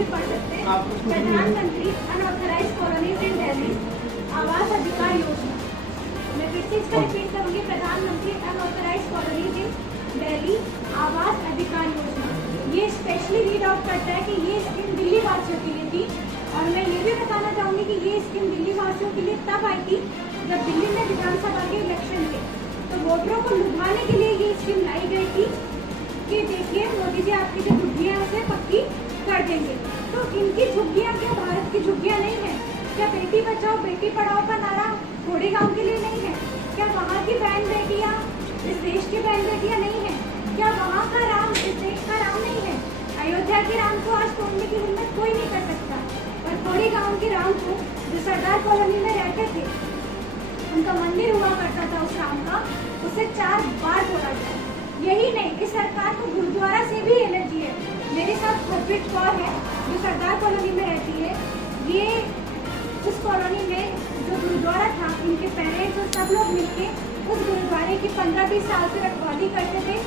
भी पढ़ सकते हैं। प्रधानमंत्री अनऑथराइज्ड कॉलोनीज इन दिल्ली आवास अधिकार योजना। मैं फिर से इसका रिपीट करूंगी, प्रधानमंत्री अनऑथराइज्ड कॉलोनीज इन दिल्ली आवास अधिकार योजना। ये स्पेशली रीड आउट करता है कि ये स्कीम दिल्ली वासियों के लिए थी। और मैं ये भी बताना चाहूँगी कि ये स्कीम दिल्ली वासियों के लिए तब आई थी जब दिल्ली में विधानसभा के इलेक्शन थे, तो वोटरों को लुभाने के लिए ये स्कीम लाई गई थी कि देखिए मोदी जी आपकी जो झुग्गियाँ हैं उसे पक्की कर देंगे। तो इनकी झुग्गियाँ क्या भारत की झुग्गियाँ नहीं है? क्या बेटी बचाओ बेटी पढ़ाओ का नारा थोड़ी गाँव के लिए नहीं है? क्या वहाँ की बहन बेटियाँ इस देश की बहन बेटियाँ नहीं है? क्या वहाँ का राम इस देश का राम नहीं है? अयोध्या के राम को आज तोड़ने की हिम्मत कोई नहीं कर सकता, पर थोड़ी गांव के राम को जो सरदार कॉलोनी में रहते थे, उनका मंदिर हुआ करता था उस राम का, उसे 4 बार तोड़ा गया। यही नहीं, इस सरकार को गुरुद्वारा से भी एलर्जी है। मेरे साथ हरप्रीत कौर है जो सरदार कॉलोनी में रहती है। ये उस कॉलोनी में जो गुरुद्वारा था, इनके पेरेंट्स और सब लोग मिलके उस गुरुद्वारे की 15-20 साल से रखवाली करते थे।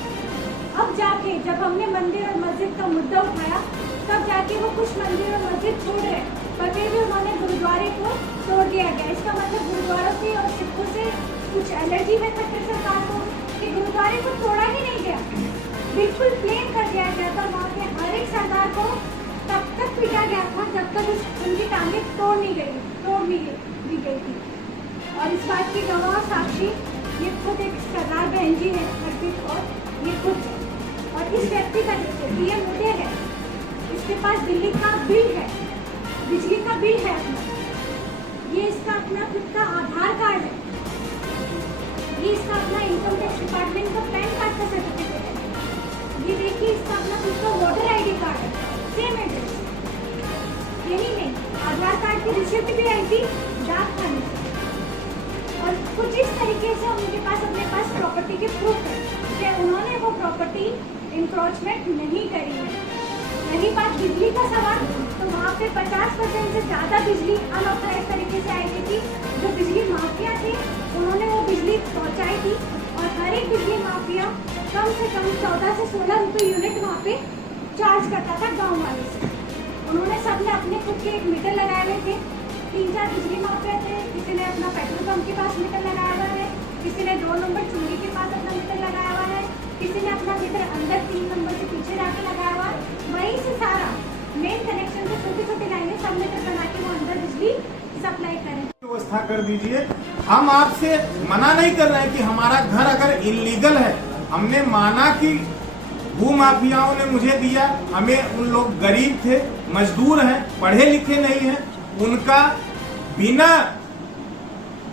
अब जाके जब हमने मंदिर और मस्जिद का मुद्दा उठाया, तब जाके वो कुछ मंदिर और मस्जिद छोड़ रहे, पर फिर भी उन्होंने गुरुद्वारे को तोड़ दिया गया। इसका मतलब गुरुद्वारों से और सिखों से कुछ एलर्जी है खट्टर सरकार को कि गुरुद्वारे को तोड़ा ही नहीं गया, बिल्कुल प्लेन कर दिया गया था। वहाँ के हर एक सरदार को तब तक पीटा गया था जब तक उनकी टांगे तोड़ दी गई थी। और इस बात की गवाह साक्षी ये खुद एक सरदार बहन जी है, हरप्रीत कौर, ये खुद। और इस व्यक्ति का देखिए पीएम मोदी है, इसके पास दिल्ली का बिल है, बिजली का बिल है अपना, ये इसका अपना खुद का आधार कार्ड है, ये इसका अपना इनकम टैक्स डिपार्टमेंट का पैन कार्ड का सर्टिफिकेट है, ये देखिए इसका अपना खुद का वोटर आईडी कार्ड है, सेम एड्रेस। यही नहीं, आधार कार्ड की रिसिप्ट भी आई थी डाक खाने से। और कुछ इस तरीके से उनके पास अपने पास प्रॉपर्टी के प्रूफ है कि उन्होंने वो प्रॉपर्टी इंक्रोचमेंट नहीं करी है। रही बात बिजली का सवाल, तो वहाँ पे 50% से ज़्यादा बिजली अनऑथराइज्ड तरीके से आई थी। जो बिजली माफिया थे उन्होंने वो बिजली पहुँचाई थी, और हर एक बिजली माफिया कम से कम 14 से 16 रुपये यूनिट वहाँ पे चार्ज करता था गाँव वाले से। उन्होंने सबने अपने खुद के एक मीटर लगाए हुए थे। 3-4 बिजली माफिया थे, किसी ने अपना पेट्रोल पंप के पास मीटर लगाया हुआ है, किसी ने 2 नंबर चुंगी के पास अपना मीटर लगाया हुआ है, किसी ने अपना मीटर अंदर 3 नंबर से पीछे जाके लगाया हुआ। वहीं से सारा मेन कनेक्शन से छोटी-छोटी लाइनें सब मीटर बना के वो अंदर बिजली सप्लाई करें। व्यवस्था कर दीजिए। हम आपसे मना नहीं कर रहे हैं कि हमारा घर अगर इलीगल है, हमने माना कि भूमाफियाओं ने मुझे दिया, हमें उन लोग गरीब थे, मजदूर हैं, पढ़े लिखे नहीं हैं, उनका बिना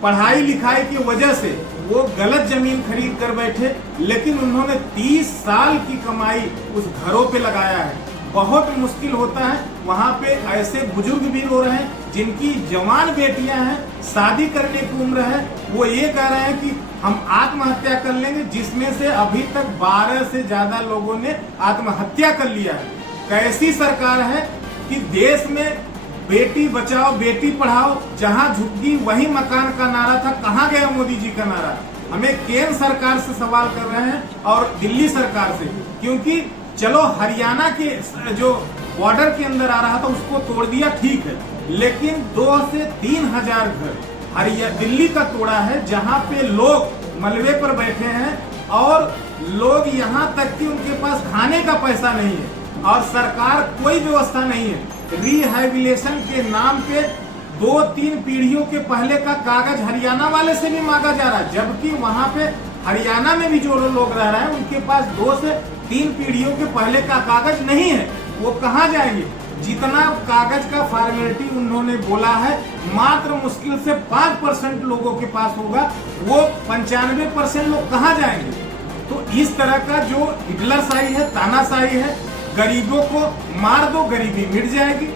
पढ़ाई लिखाई की वजह से वो गलत जमीन खरीद कर बैठे, लेकिन उन्होंने 30 साल की कमाई उस घरों पे लगाया है। बहुत मुश्किल होता है, वहाँ पे ऐसे बुजुर्ग भी रो रहे हैं जिनकी जवान बेटियां हैं, शादी करने की उम्र है, वो ये कह रहे हैं कि हम आत्महत्या कर लेंगे, जिसमें से अभी तक 12 से ज्यादा लोगों ने आत्महत्या कर लिया है। कैसी सरकार है कि देश में बेटी बचाओ बेटी पढ़ाओ, जहां झुग्गी वही मकान का नारा था, कहां गया मोदी जी का नारा? हमें केंद्र सरकार से सवाल कर रहे हैं और दिल्ली सरकार से, क्योंकि चलो हरियाणा के जो बॉर्डर के अंदर आ रहा था उसको तोड़ दिया, ठीक है, लेकिन 2 से 3 हजार घर दिल्ली का तोड़ा है, जहां पे लोग मलबे पर बैठे हैं और लोग यहां तक कि उनके पास खाने का पैसा नहीं है और सरकार कोई व्यवस्था नहीं है। रिहैबिलिटेशन के नाम पे 2-3 पीढ़ियों के पहले का कागज हरियाणा वाले से भी मांगा जा रहा है, जबकि वहां पे हरियाणा में भी जो लोग रह रहे हैं उनके पास 2 से 3 पीढ़ियों के पहले का कागज नहीं है। वो कहाँ जाएंगे? जितना कागज का फॉर्मेलिटी उन्होंने बोला है, मात्र मुश्किल से 5% लोगों के पास होगा, वो 95% लोग कहाँ जाएंगे? तो इस तरह का जो हिटलरशाही है, तानाशाही है, गरीबों को मार दो गरीबी मिट जाएगी।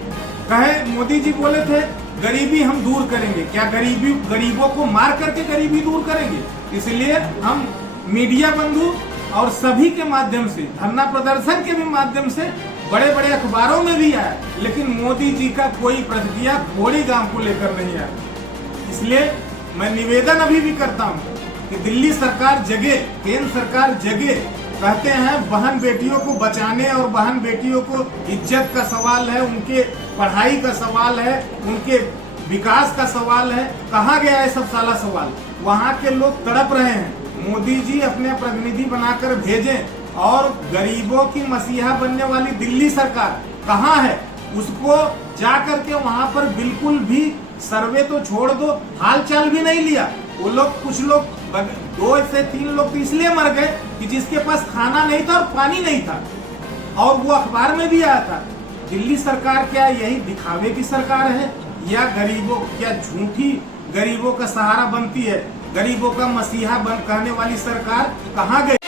कहे मोदी जी बोले थे गरीबी हम दूर करेंगे, क्या गरीबों को मार करके गरीबी दूर करेंगे? इसलिए हम मीडिया बंधु और सभी के माध्यम से, धरना प्रदर्शन के भी माध्यम से, बड़े बड़े अखबारों में भी आया, लेकिन मोदी जी का कोई प्रतिक्रिया घोड़ी गांव को लेकर नहीं आया। इसलिए मैं निवेदन अभी भी करता हूं कि दिल्ली सरकार जगे, केंद्र सरकार जगे कहते हैं बहन बेटियों को बचाने और बहन बेटियों को इज्जत का सवाल है, उनके पढ़ाई का सवाल है, उनके विकास का सवाल है। कहाँ गया है सब साला सवाल? वहाँ के लोग तड़प रहे हैं। मोदी जी अपने प्रतिनिधि बनाकर भेजें और गरीबों की मसीहा बनने वाली दिल्ली सरकार कहाँ है? उसको जा करके वहाँ पर बिल्कुल भी सर्वे तो छोड़ दो, हाल चाल भी नहीं लिया। वो लोग कुछ लोग 2 से 3 लोग तो इसलिए मर गए कि जिसके पास खाना नहीं था और पानी नहीं था, और वो अखबार में भी आया था। दिल्ली सरकार क्या यही दिखावे की सरकार है या गरीबों क्या झूठी गरीबों का सहारा बनती है? गरीबों का मसीहा बन कहने वाली सरकार कहाँ गई?